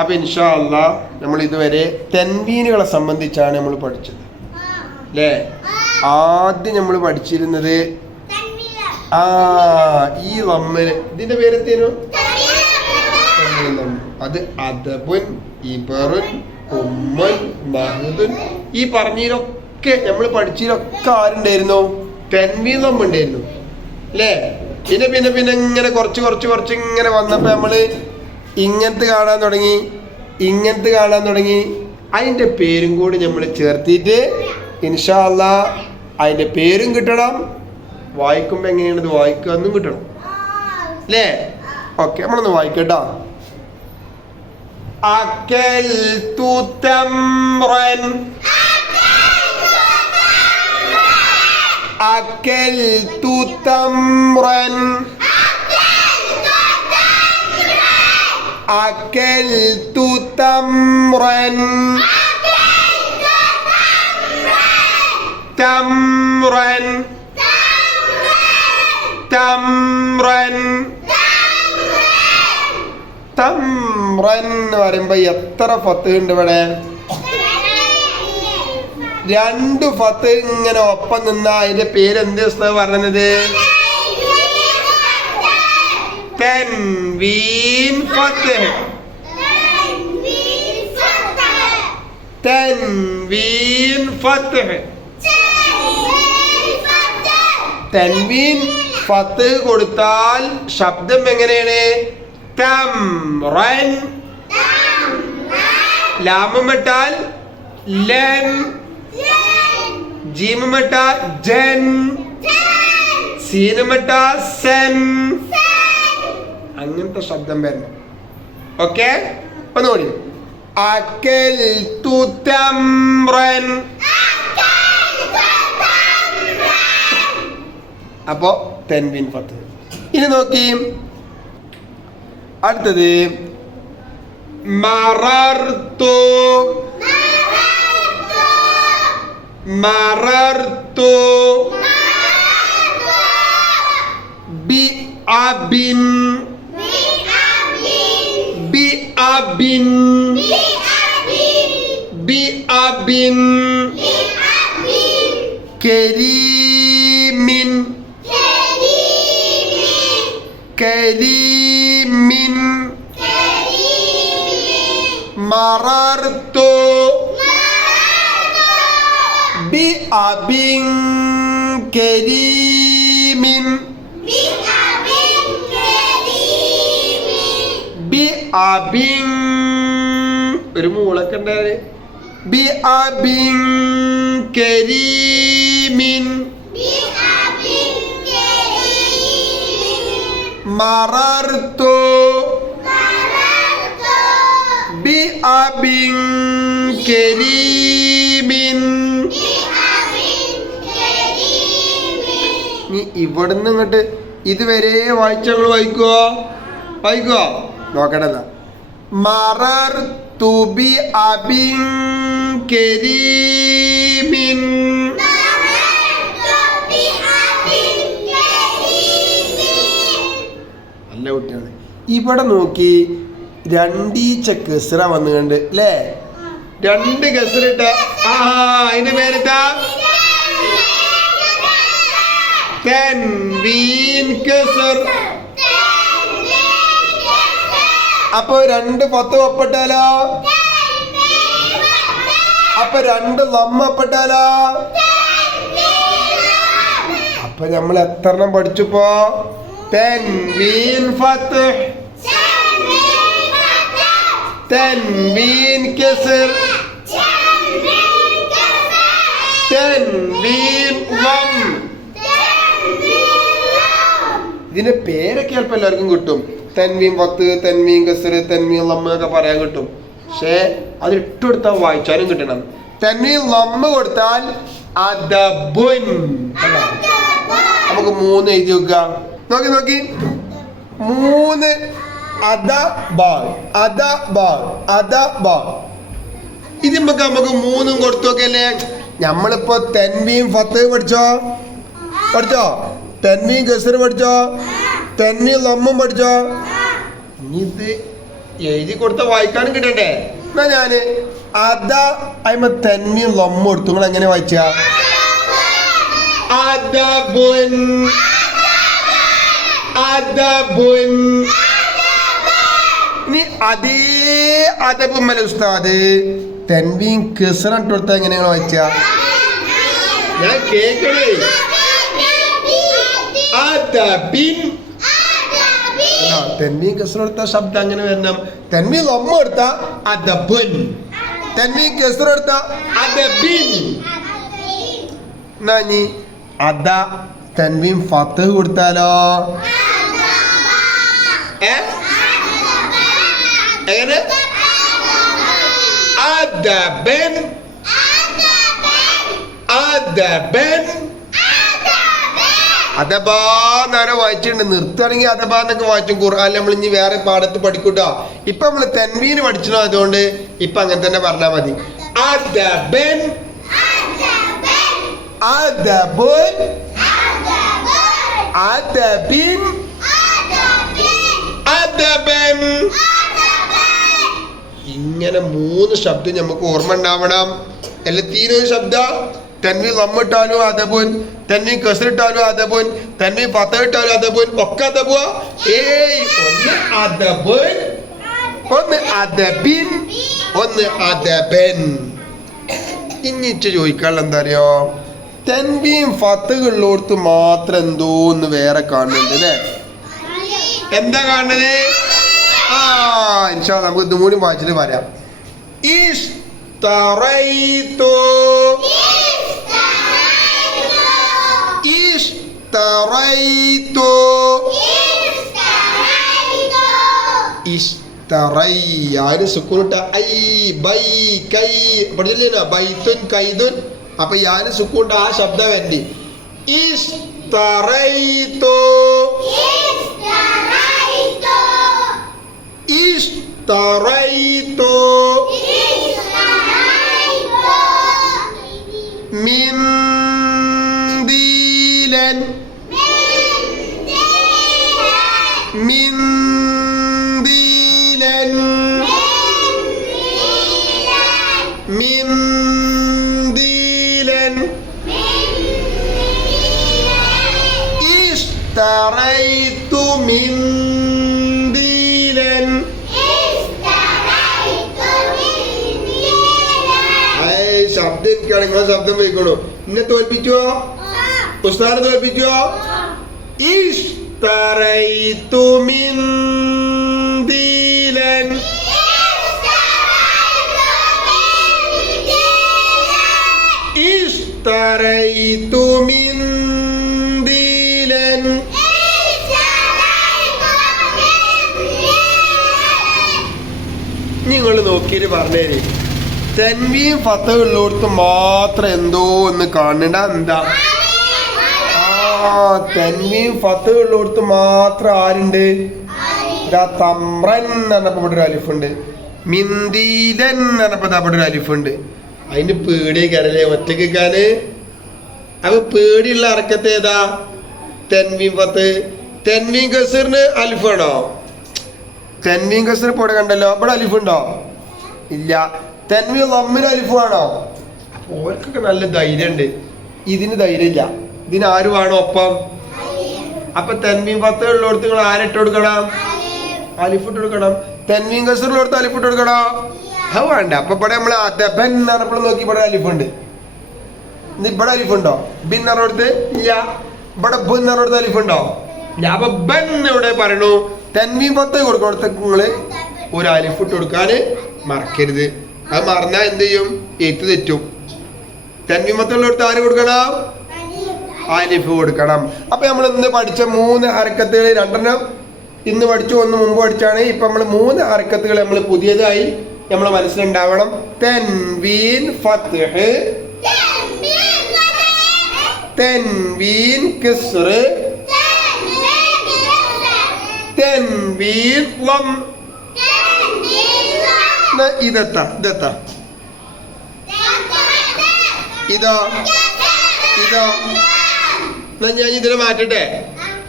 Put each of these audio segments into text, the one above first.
അപ്പൊ ഇൻഷാ അല്ല നമ്മൾ ഇതുവരെ തെൻവീനുകളെ സംബന്ധിച്ചാണ് നമ്മൾ പഠിച്ചത്. അല്ലേ ആദ്യം നമ്മൾ പഠിച്ചിരുന്നത് ആ ഈ വമ്മന്. ഇതിന്റെ പേരെത്തേനു അത് അദബുൻ ഇബറുൻ ഉമ്മൻ മഹദുൻ. ഈ പറഞ്ഞതിലൊക്കെ നമ്മൾ പഠിച്ചതിലൊക്കെ ആരുണ്ടായിരുന്നു? തെൻവീൻ വമ്മുണ്ടായിരുന്നു അല്ലേ പിന്നെ പിന്നെ പിന്നെ ഇങ്ങനെ കുറച്ച് കുറച്ച് കുറച്ച് ഇങ്ങനെ വന്നപ്പോൾ നമ്മൾ ഇങ്ങനത്തെ കാണാൻ തുടങ്ങി ഇങ്ങനത്തെ കാണാൻ തുടങ്ങി. അതിന്റെ പേരും കൂടി നമ്മൾ ചേർത്തിട്ട് ഇൻഷാ അല്ല അതിന്റെ പേരും കിട്ടണം. വായിക്കുമ്പോൾ എങ്ങനെയാണ് വായിക്കുക എന്നും കിട്ടണം. അല്ലേ ഓക്കെ നമ്മളൊന്ന് വായിക്കട്ടോ. അക്കൽ തംറൻ അക്കൽ തംറൻ അക്കൽതു തംറൻ തംറൻ തംറൻ തംറൻ എന്ന് പറയുമ്പോ എത്ര ഫത്ത് ഉണ്ട് ഇവിടെ? രണ്ട് ഫത്ത് ഇങ്ങനെ ഒപ്പം നിന്ന അതിന്റെ പേര് എന്ത് പറഞ്ഞത്? തെൻവീൻ ഫത്ത് തെൻവീൻ ഫത്ത് തെൻവീൻ ഫത്ത് കൊടുത്താൽ ശബ്ദം എങ്ങനെയാണ്? തംറൻ. ലാമമിട്ടാൽ ലൻ. ജീമമിട്ടാൽ ജൻ. സീനമിട്ടാൽ സെൻ. അങ്ങനത്തെ ശബ്ദം വരണം ഓക്കെ ഒന്നുകൂടി അക്കൽ തുതംറൻ അപ്പോ തെൻവിൻ പത്ത് ഇനി നോക്കി. അടുത്തത്. മറർത്തു. മറർത്തു. ബി അബിൻ. കരീമിൻ മറർത്തു ബി അബിൻ കരീമിൻ ബി അബിൻ ഒരു മൂളൊക്കെ ഉണ്ടായത് ബി അബിൻ കരീമിൻ ബി അബിൻ കരീമിൻ നീ ഇവിടുന്ന് ഇങ്ങോട്ട് ഇതുവരെ വായിച്ചങ്ങൾ വായിക്കുവോ വായിക്കുവോ നോക്കണല്ല. മറർ തുബി അബിൻ കരീമിൻ നല്ല കുട്ടിയാണ്. ഇവിടെ നോക്കി രണ്ടീച്ച വന്നു കണ്ട് അല്ലേ രണ്ട് കെസിറിട്ട ആ അതിന്റെ പേരിട്ട അപ്പൊ രണ്ട് പത്ത് ഒപ്പിട്ടാലോ? അപ്പൊ രണ്ട് ലമ്മപ്പെട്ടാലോ അപ്പൊ നമ്മൾ എത്ര എത്രണ്ണം പഠിച്ചപ്പോ തെൻവീൻ ഫത്ത് تنوين كسر تنوين ലം ഇതിന്റെ പേരൊക്കെ ചിലപ്പോൾ എല്ലാവർക്കും കിട്ടും. തൻവീൻ പത്ത് തൻവീൻ കസറ് തൻവീൻ ലമ്മ എന്നൊക്കെ പറയാൻ കിട്ടും. പക്ഷേ അത് ഇട്ടെടുത്താൽ വായിച്ചാലും കിട്ടണം. തൻവീൻ ലമ്മ കൊടുത്താൽ കണ്ടോ? നമുക്ക് മൂന്ന് എഴുതി വെക്കാം നോക്കി നോക്കി. മൂന്ന്. അദ ബാൾ അദ ബാൾ അദ ബാൾ ഇത് നമുക്ക് മൂന്നും കൊടുത്തു നോക്കിയല്ലേ? നമ്മളിപ്പോ തെന്മീം ഫത്ത് പഠിച്ചോ? പഠിച്ചോ? തെൻവീൻ ഗസർ പഠിച്ചോ? തെന്നി ലമ്മും പഠിച്ചോ? ഇത് എഴുതി കൊടുത്ത വായിക്കാനും കിട്ടണ്ടേ? എന്നാ ഞാൻ അതാ അയിമ തന്നെ ലൊമ്മ കൊടുത്തു. നിങ്ങൾ എങ്ങനെ വായിച്ച അദബുൻ അദബുൻ. ഇനി അതേ അദബ് മല ഉസ്താദ്. തെൻവീൻ കിസറിട്ട് കൊടുത്ത എങ്ങനെയാണ് വായിച്ച? ഞാൻ കേക്കണേ. അദബിൻ. തെൻവീൻ കസർ എടുത്ത ശബ്ദം അങ്ങനെ വരണം? തെൻവീൻ ലൊമ്മ എടുത്ത അദബുൻ. തെൻവീൻ കസർ എടുത്ത അദബിൻ. എന്നാ ഇനി അദ തെൻവീൻ ഫത്ത് കൊടുത്താലോ? അതബാന്നാരോ എങ്ങനെ? അദബൻ. അദബൻ. വായിച്ചിട്ടുണ്ട്. നിർത്തുകയാണെങ്കിൽ അതബാന്നൊക്കെ വായിച്ചും. കുറാൽ നമ്മൾ ഇനി വേറെ പാടത്ത് പഠിക്കൂട്ടോ. ഇപ്പൊ നമ്മൾ തെൻവീന് പഠിച്ചോ അതുകൊണ്ട് ഇപ്പൊ അങ്ങനെ തന്നെ പറഞ്ഞാൽ മതി. അതബൻ അദബുൻ. അദബിൻ അദബൻ ഇങ്ങനെ മൂന്ന് ശബ്ദം നമുക്ക് ഓർമ്മ ഉണ്ടാവണം. എല്ലാത്തിനും ശബ്ദ? തന്മി നമ്മിട്ടാലും അതപുൻ തന്മി കസറിട്ടാലും അതപുൻ തന്മി പത്തയിട്ടാലും അതപുൻ ഒക്കെ അതപുവ ഏയ് ഒന്ന് അതബുൻ ഒന്ന് അതബിൻ ഒന്ന് അതബൻ ഇനിച്ച് ചോദിക്കാനുള്ള എന്താ അറിയോ? തെൻവിയും ഫത്തുകളിലോടത്ത് മാത്രം എന്തോ ഒന്ന് വേറെ കാണുന്നുണ്ട് അല്ലേ? എന്താ കാണുന്നത്? ആ ഇൻഷാ നമുക്ക് ഇതും കൂടി വായിച്ചിട്ട് വരാം. ഇഷ്തറൈതു. ഇഷ്തറൈ. ആര് സുക്കൂണിട്ട ഐ ബൈ കൈ. പഠിച്ചില്ലേ ബൈത്തുൻ കൈതുൻ. അപ്പൊ യാന് സുക്കുണ്ട് ആ ശബ്ദം വേണ്ടി ഇഷ്തറൈതു ഇഷ്തറൈതു മിൻ ദീലൻ ഇഷ്തറൈതു من ديلا ശബ്ദം എനിക്കാണ് നിങ്ങളെ ശബ്ദം വയ്ക്കണു എന്നെ തോൽപ്പിച്ചോ ഉസ്താനെ തോൽപ്പിച്ചോ ഇഷ്തറൈതു മിൻ ദീലൻ ഇഷ്തറൈതു മിൻ നോക്കിയിട്ട് പറഞ്ഞേരി. തെൻവിയും ഫത്തുള്ളോടത്ത് മാത്രം എന്തോ ഒന്ന് കാണണ്ട എന്താ ആ ഫത്തവും ഫത്തുള്ളോടത്ത് മാത്രം ആരുണ്ട്? തമ്രൻ എന്ന് പറഞ്ഞപ്പോ ഇവിടെ ഒരു അലിഫുണ്ട്. മിന്തീതൻ എന്ന് പറഞ്ഞപ്പോ ദാ ഇവിടെ ഒരു അലിഫുണ്ട്. അതിന്റെ പേടി കരലേ കാൽ അപ്പൊ പേടിയുള്ള അറക്കത്തെ ഏതാ? തെൻവീം ഫത്ത് തെൻവീം കസീറിന് അലിഫാണോ? തെൻവീം കസർ ഇപ്പോൾ കണ്ടല്ലോ. ഇവിടെ അലിഫുണ്ടോ? ഇല്ല. തെൻവീം ലമ്മിന് അലിഫാണോ അപ്പൊ ഓർക്കൊക്കെ നല്ല ധൈര്യമുണ്ട് ഇതിന് ധൈര്യമില്ല. ഇതിന് ആര് വേണം ഒപ്പം? അപ്പൊ തെന്മീൻ പത്ത് ഉള്ളിടത്ത് നിങ്ങൾ ആരിട്ട് കൊടുക്കണം? അലിഫിട്ട് കൊടുക്കണം. തെൻവീം കസറിലോടത്ത് അലിഫിട്ട് കൊടുക്കണോ? അത് വേണ്ട. അപ്പൊ ഇവിടെ നമ്മൾ അതബൻ എന്ന് പറഞ്ഞപ്പോൾ നോക്കി ഇവിടെ അലിഫുണ്ട് ഇത് ഇവിടെ അലിഫുണ്ടോ ബിൻ എന്ന് പറഞ്ഞിടത്ത് ഇല്ല. ഇവിടെ ബു എന്ന് അലിഫ് അലിഫുണ്ടോ ഞാൻ അപ്പൊ ബൻ ഇവിടെ പറയണു. തെന്മീൻ പത്ത് കൊടുക്കണത്ത് നിങ്ങൾ ഒരു അലിഫിട്ട് കൊടുക്കാന് മറക്കരുത്. അത് മറന്നാ എന്ത് ചെയ്യും? എഴുത്ത് തെറ്റും. തെൻവീം പത്തുള്ളടത്ത് ആര് കൊടുക്കണം? അലിഫ് കൊടുക്കണം. അപ്പൊ നമ്മൾ ഇന്ന് പഠിച്ച മൂന്ന് ഹരക്കത്തുകൾ രണ്ടെണ്ണം ഇന്ന് പഠിച്ചു ഒന്ന് മുമ്പ് പഠിച്ചാണ്. ഇപ്പൊ നമ്മൾ മൂന്ന് ഹരക്കത്തുകൾ നമ്മൾ പുതിയതായി നമ്മൾ മനസ്സിലുണ്ടാവണം. തെൻവീൻ വീൻ തെൻവീൻ കിസ്ർ തെൻവീൻ ഇതെത്താ ഇതെത്താ ഇതോ? ഇതോ? ഞാൻ ഇതിനെ മാറ്റട്ടെ?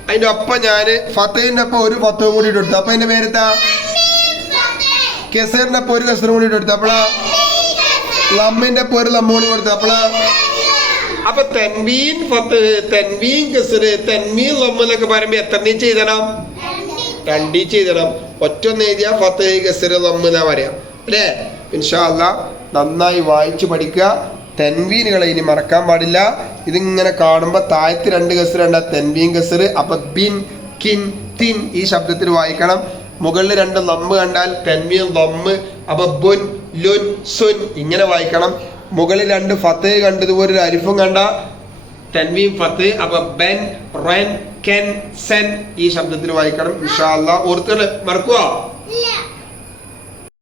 അതിന്റെ ഒപ്പം ഞാൻ ഫത്തേന്റെ ഒപ്പം ഒരു ഫത്തവും കൂടി കൊടുത്തു അപ്പൊ അതിന്റെ പേരെത്താ കെസറിന്റെ ഒപ്പം ഒരു കസറും കൂടി എടുത്തു അപ്പളാ? ലമ്മിന്റെ ഒപ്പം ഒരു ലമ്മ കൂടി കൊടുത്തു. അപ്പളാ? അപ്പൊ തെൻവീൻ ഫത്ത് തെൻവീൻ കെസറ് തെൻവീൻ ലമ്മ എന്നൊക്കെ പറയുമ്പോ എത്രണ്ണീ ചെയ്തണം? രണ്ടീ ചെയ്തണം. ഒറ്റ ഒന്ന് എഴുതിയാ ഫത്ത് കെസറ് ലമ്മ എന്നാ പറയാം? അല്ലേ ഇൻഷാല്ല നന്നായി വായിച്ചു പഠിക്കുക. തെൻവീനുകളെ ഇനി മറക്കാൻ പാടില്ല. ഇതിങ്ങനെ കാണുമ്പോൾ താഴത്ത് രണ്ട് ഗസർ ഉണ്ട് തെൻവീൻ ഗസർ അപ്പൊ ബിൻ കിൻ തിൻ ഈ ശബ്ദത്തിൽ വായിക്കണം. മുകളിൽ രണ്ട് ലമ്മ് കണ്ടാൽ തെൻവീൻ നമ്മ് അപ്പൊ ബുൻ ലുൻ സുൻ ഇങ്ങനെ വായിക്കണം. മുകളിൽ രണ്ട് ഫത്ത് കണ്ടതുപോലെ ഒരു അരിഫും കണ്ട തെൻവീൻ ഫത്ത് അപ്പൊ ബെൻ റെൻ കെൻ സെൻ ഈ ശബ്ദത്തിൽ വായിക്കണം. ഇൻഷാ അല്ലാ. ഓർത്തുകൾ മറക്കുക